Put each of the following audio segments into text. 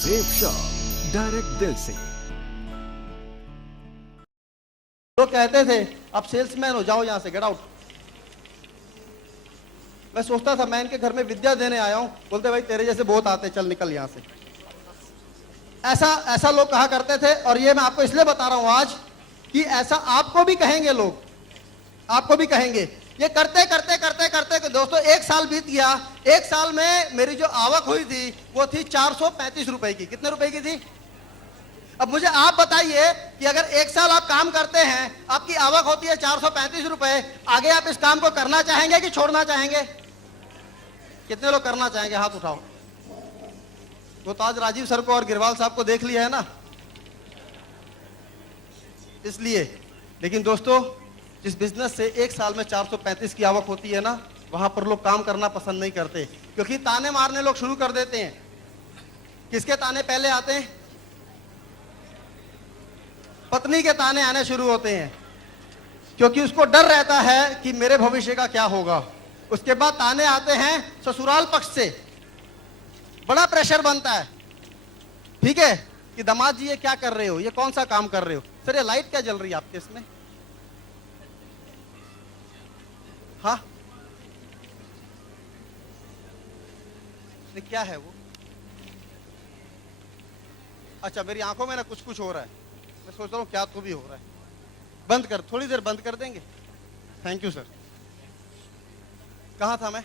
Safe shop direct दिल से। लोग कहते थे आप सेल्समैन हो, जाओ यहां से, गेट आउट। मैं सोचता था मैं इनके घर में विद्या देने आया हूं, बोलते भाई तेरे जैसे बहुत आते, चल निकल यहां से। ऐसा लोग कहा करते थे। और ये मैं आपको इसलिए बता रहा हूं आज कि ऐसा आपको भी कहेंगे लोग, आपको भी कहेंगे। ये करते करते करते करते दोस्तों 1 साल बीत गया। 1 साल में मेरी जो आवक हुई थी वो थी 435 रुपए की। कितने रुपए की थी? अब मुझे आप बताइए कि अगर 1 साल आप काम करते हैं, आपकी आवक होती है 435 रुपए, आगे आप इस काम को करना चाहेंगे कि छोड़ना चाहेंगे? कितने लोग करना चाहेंगे? हाथ उठाओ। तो आज राजीव सर को और गिरवाल साहब को देख लिया है ना, इसलिए। लेकिन दोस्तों जिस बिजनेस से 1 साल में 435 की आवक होती है ना, वहां पर लोग काम करना पसंद नहीं करते, क्योंकि ताने मारने लोग शुरू कर देते हैं। किसके ताने पहले आते हैं? पत्नी के ताने आने शुरू होते हैं, क्योंकि उसको डर रहता है कि मेरे भविष्य का क्या होगा। उसके बाद ताने आते हैं ससुराल पक्ष से, बड़ा प्रेशर बनता है, ठीक है, कि दामाद जी ये क्या कर रहे हो, ये कौन सा काम कर रहे हो? सर ये लाइट क्या जल रही है आपके इसमें? हाँ, ये क्या है वो? अच्छा, मेरी आंखों में ना कुछ कुछ हो रहा है, मैं सोच रहा हूँ क्या तो भी हो रहा है। बंद कर, थोड़ी देर बंद कर देंगे? Thank you sir. कहाँ था मैं?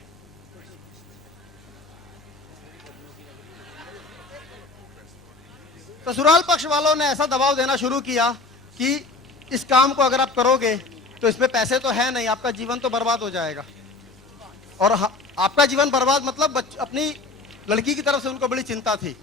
ससुराल पक्ष वालों ने ऐसा दबाव देना शुरू किया कि इस काम को अगर आप करोगे तो इसमें पैसे तो है नहीं, आपका जीवन तो बर्बाद हो जाएगा। और आपका जीवन बर्बाद मतलब अपनी लड़की की तरफ से उनको बड़ी चिंता थी,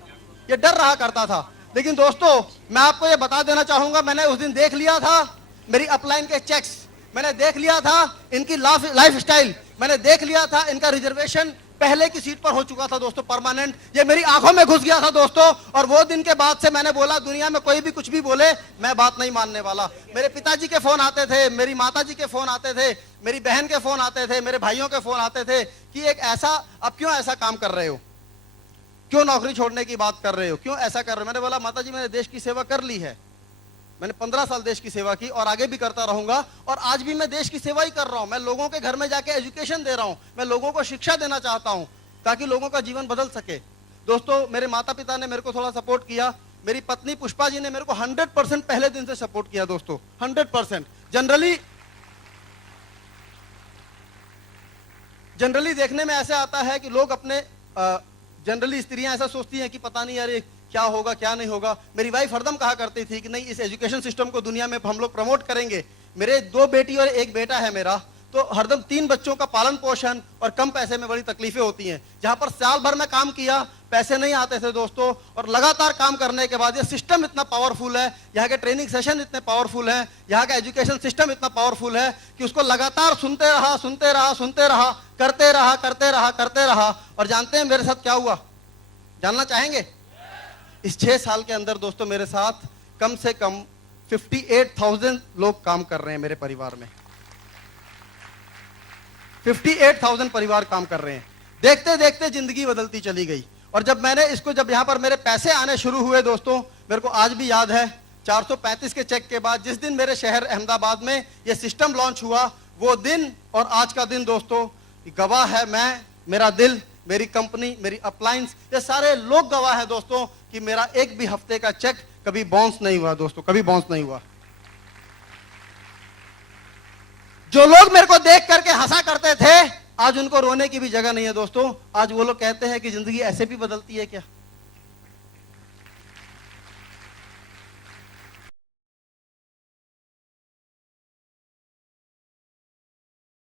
ये डर रहा करता था। लेकिन दोस्तों मैं आपको ये बता देना चाहूंगा, मैंने उस दिन देख लिया था मेरी अपलाइन के चेक्स, मैंने देख लिया था इनकी लाइफ स्टाइल, मैंने देख लिया था इनका रिजर्वेशन पहले की सीट पर हो चुका था दोस्तों, परमानेंट। ये मेरी आंखों में घुस गया था दोस्तों। और वो दिन के बाद से मैंने बोला दुनिया में कोई भी कुछ भी बोले मैं बात नहीं मानने वाला। मेरे पिताजी के फोन आते थे, मेरी माताजी के फोन आते थे, मेरी बहन के फोन आते थे, मेरे भाइयों के फोन आते थे कि एक ऐसा, अब क्यों ऐसा काम कर रहे हो, क्यों नौकरी छोड़ने की बात कर रहे हो, क्यों ऐसा कर रहे हो? मैंने बोला माताजी मैंने देश की सेवा कर ली है, मैंने 15 साल देश की सेवा की और आगे भी करता रहूंगा। और आज भी मैं देश की सेवा ही कर रहा हूं। मैं लोगों के घर में जाके एजुकेशन दे रहा हूं, मैं लोगों को शिक्षा देना चाहता हूं ताकि लोगों का जीवन बदल सके। दोस्तों मेरे माता पिता ने मेरे को थोड़ा सपोर्ट किया, मेरी पत्नी पुष्पा जी ने मेरे को 100% पहले दिन से सपोर्ट किया दोस्तों, 100%। जनरली देखने में ऐसे आता है कि लोग अपने जनरली स्त्रियां ऐसा सोचती हैं कि पता नहीं यार ये क्या होगा क्या नहीं होगा। मेरी वाइफ हरदम कहा करती थी कि नहीं इस एजुकेशन सिस्टम को दुनिया में हम लोग प्रमोट करेंगे। मेरे 2 बेटी और 1 बेटा है मेरा, तो हरदम 3 बच्चों का पालन पोषण और कम पैसे में बड़ी तकलीफें होती हैं। जहां पर साल भर में काम किया, पैसे नहीं आते थे दोस्तों, और लगातार काम करने के बाद ये सिस्टम इतना पावरफुल है, यहाँ के ट्रेनिंग सेशन इतने पावरफुल है, यहाँ का एजुकेशन सिस्टम इतना पावरफुल है कि उसको लगातार सुनते रहा, करते रहा। और जानते हैं मेरे साथ क्या हुआ? जानना चाहेंगे? इस 6 साल के अंदर दोस्तों मेरे साथ कम से कम 58,000 लोग काम कर रहे हैं मेरे परिवार में। 58,000 परिवार काम कर रहे हैं। देखते देखते जिंदगी बदलती चली गई। और जब यहाँ पर मेरे पैसे आने शुरू हुए दोस्तों, मेरे को आज भी याद है 435 के चेक के बाद जिस दिन मेरे शहर अहमदाबाद में ये सिस्टम लॉन्च हुआ, वो दिन और आज का दिन दोस्तों गवाह है। मैं, मेरा दिल, मेरी कंपनी, मेरी अप्लायंस, ये सारे लोग गवाह हैं दोस्तों कि मेरा एक भी हफ्ते का चेक कभी बाउंस नहीं हुआ दोस्तों, कभी बाउंस नहीं हुआ। जो लोग मेरे को देख करके हंसा करते थे, आज उनको रोने की भी जगह नहीं है दोस्तों। आज वो लोग कहते हैं कि जिंदगी ऐसे भी बदलती है क्या?